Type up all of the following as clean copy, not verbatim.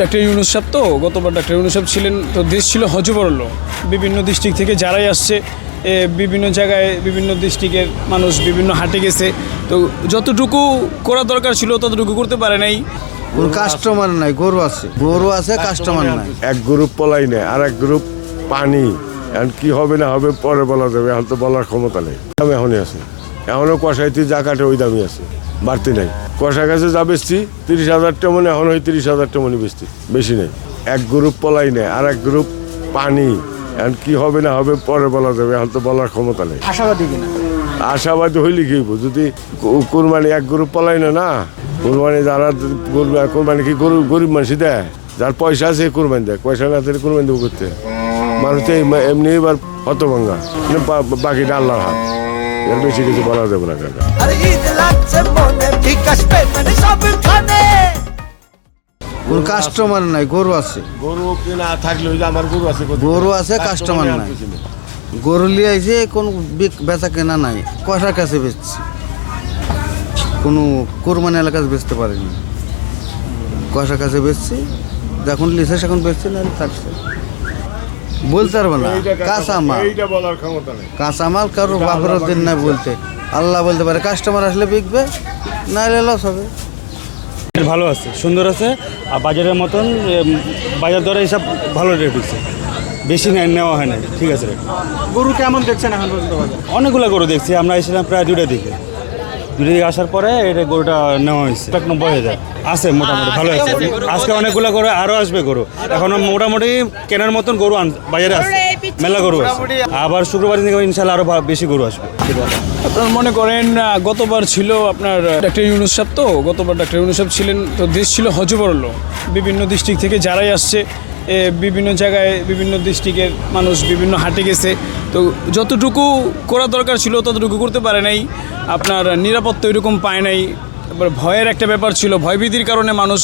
Doctor Yunus সাহেব তো গতবার ডাক্তার ইউনূস সাহেব ছিলেন, তো দেশ ছিল হজবরল। বিভিন্ন ডিস্ট্রিক্ট থেকে যারাই আসছে বিভিন্ন জায়গায় বিভিন্ন ডিস্ট্রিক্টের মানুষ বিভিন্ন হাটে গেছে, তো যতটুকু করা দরকার ছিল ততটুকু করতে পারে নাই। কাস্টমার নাই, গরু আছে কাস্টমার নাই। এক গ্রুপ পলাই নেই, আর এক গ্রুপ পানি। এখন কি হবে না হবে পরে বলা যাবে, এখন তো বলার ক্ষমতা নেই। দাম এখনই আছে, এখনও কষাইতে যা কাটে ওই দামই আছে, বাড়তি নাই। কষা গাছে যা বেচছি 30,000 টেমন, এখন ওই 30,000 টেমনই বেচছি, বেশি নেই। এক গ্রুপ পলাই নেই, আর এক গ্রুপ পানি। এখন কি হবে না হবে পরে বলা যাবে, এখন তো বলার ক্ষমতা নেই। আশাবাদী কিনা? আশাবাদী হইলে কি হইব, যদি কোরবানি এক গ্রুপ পলাই না কোরবানি যারা কোরবানি কি গরিব মানুষ দেয়, যার পয়সা আছে কোরবানি দেয়, পয়সা না থাকলে কোরবানি দেবো করতে। মানুষ তো এমনি এবার হতভঙ্গা, বাকিটা আল্লাহর হাত, এর বেশি কিছু বলা যাবে না। কাস্টমার নাই, গরু আছে। গরু কিনা থাকলে আমার গরু আছে কাস্টমার নাই। গরু লিয়ে আইছে, কোনো বেচা কেনা নাই, কষার কাছে বেচছি, কোনো কোরবানি এলাকায় বেচতে পারিনি। কষার কাছে বেচছি, যখন লিখে এখন বেচছি না থাকছে, বলতে পারবো না। কাঁচামাল কারো বাপের দিন না বলতে, আল্লাহ বলতে পারে। কাস্টমার আসলে বিকবে, না এলে লস হবে। ভালো আছে, সুন্দর আছে, আর বাজারের মতন বাজার দরে হিসাব ভালো রেট হচ্ছে, বেশি নেওয়া হয় না, ঠিক আছে। গরু কেমন দেখছেন এখন পর্যন্ত? অনেকগুলো গরু দেখছি, আমরা এসেছিলাম প্রায় দুটা দিকে আসার পরে এটা গরুটা নেওয়া হয়েছে 90,000 আছে, মোটামুটি ভালো আছে। আজকে অনেকগুলো গরু আরও আসবে, গরু এখন মোটামুটি কেনার মতন গরু বাজারে আসছে, মেলা গরু আছে। আবার শুক্রবার থেকে ইনশাল্লাহ আরও বেশি গরু আসবে। আপনার মনে করেন গতবার ছিল আপনার ডাক্তার ইউনূস সাহেব তো গতবার ডাক্তার ইউনূস সাহেব ছিলেন, তো দেশ ছিল হজবরল। বিভিন্ন ডিস্ট্রিক্ট থেকে যারাই আসছে বিভিন্ন জায়গায় বিভিন্ন ডিস্ট্রিক্টের মানুষ বিভিন্ন হাটে গেছে, তো যতটুকু করা দরকার ছিল ততটুকু করতে পারে নাই। আপনার নিরাপত্তা এরকম পায় নাই। তারপর ভয়ের একটা ব্যাপার ছিল, ভয়ভীতির কারণে মানুষ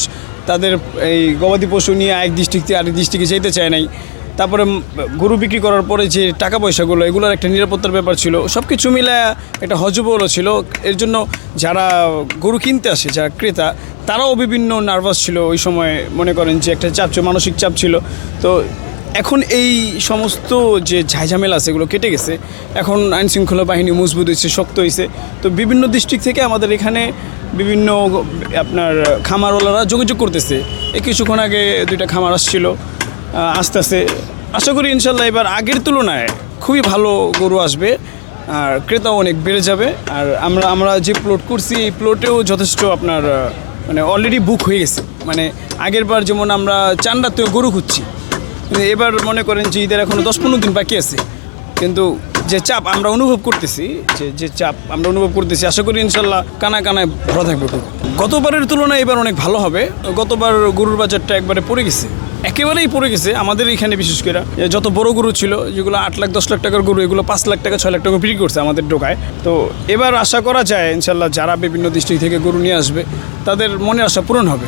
তাদের এই গবাদি পশু নিয়ে এক ডিস্ট্রিক্ট থেকে আরেক ডিস্ট্রিক্টে যেতে চায় নাই। তারপরে গরু বিক্রি করার পরে যে টাকা পয়সাগুলো, এগুলোর একটা নিরাপত্তার ব্যাপার ছিল। সব কিছু মিলে একটা হজবরল ছিল। এর জন্য যারা গরু কিনতে আসে, যারা ক্রেতা, তারাও বিভিন্ন নার্ভাস ছিল ওই সময়। মনে করেন যে একটা চাপ ছিল, মানসিক চাপ ছিল। তো এখন এই সমস্ত যে ঝাইঝামেলা আছে এগুলো কেটে গেছে। এখন আইনশৃঙ্খলা বাহিনী মজবুত হয়েছে, শক্ত হয়েছে। তো বিভিন্ন ডিস্ট্রিক্ট থেকে আমাদের এখানে বিভিন্ন আপনার খামারওয়ালারা যোগাযোগ করতেছে। এই কিছুক্ষণ আগে 2টা খামার আসছিল। আস্তে আস্তে আশা করি ইনশাল্লাহ এবার আগের তুলনায় খুবই ভালো গরু আসবে, আর ক্রেতাও অনেক বেড়ে যাবে। আর আমরা যে প্লট করছি এই প্লটেও যথেষ্ট আপনার মানে অলরেডি বুক হয়ে গেছে। মানে আগের বার যেমন আমরা চান্ডাতেও গরু খুঁজছি, এবার মনে করেন যে ঈদের এখনও 10-15 দিন বাকি আছে, কিন্তু যে চাপ আমরা অনুভব করতেছি, আশা করি ইনশাল্লাহ কানায় কানায় ভরা থাকবে গরু। গতবারের তুলনায় এবার অনেক ভালো হবে। গতবার গরুর বাজারটা একবারে পড়ে গেছে, একেবারেই পড়ে গেছে আমাদের এখানে। বিশেষ করে যত বড় গরু ছিল, যেগুলো 8 লাখ 10 লাখ টাকার গরু, এগুলো 5 লাখ টাকা 6 লাখ টাকা বিক্রি করছে আমাদের ঢোকায়। তো এবার আশা করা যায় ইনশাল্লাহ যারা বিভিন্ন ডিস্ট্রিক্ট থেকে গরু নিয়ে আসবে তাদের মনের আশা পূরণ হবে।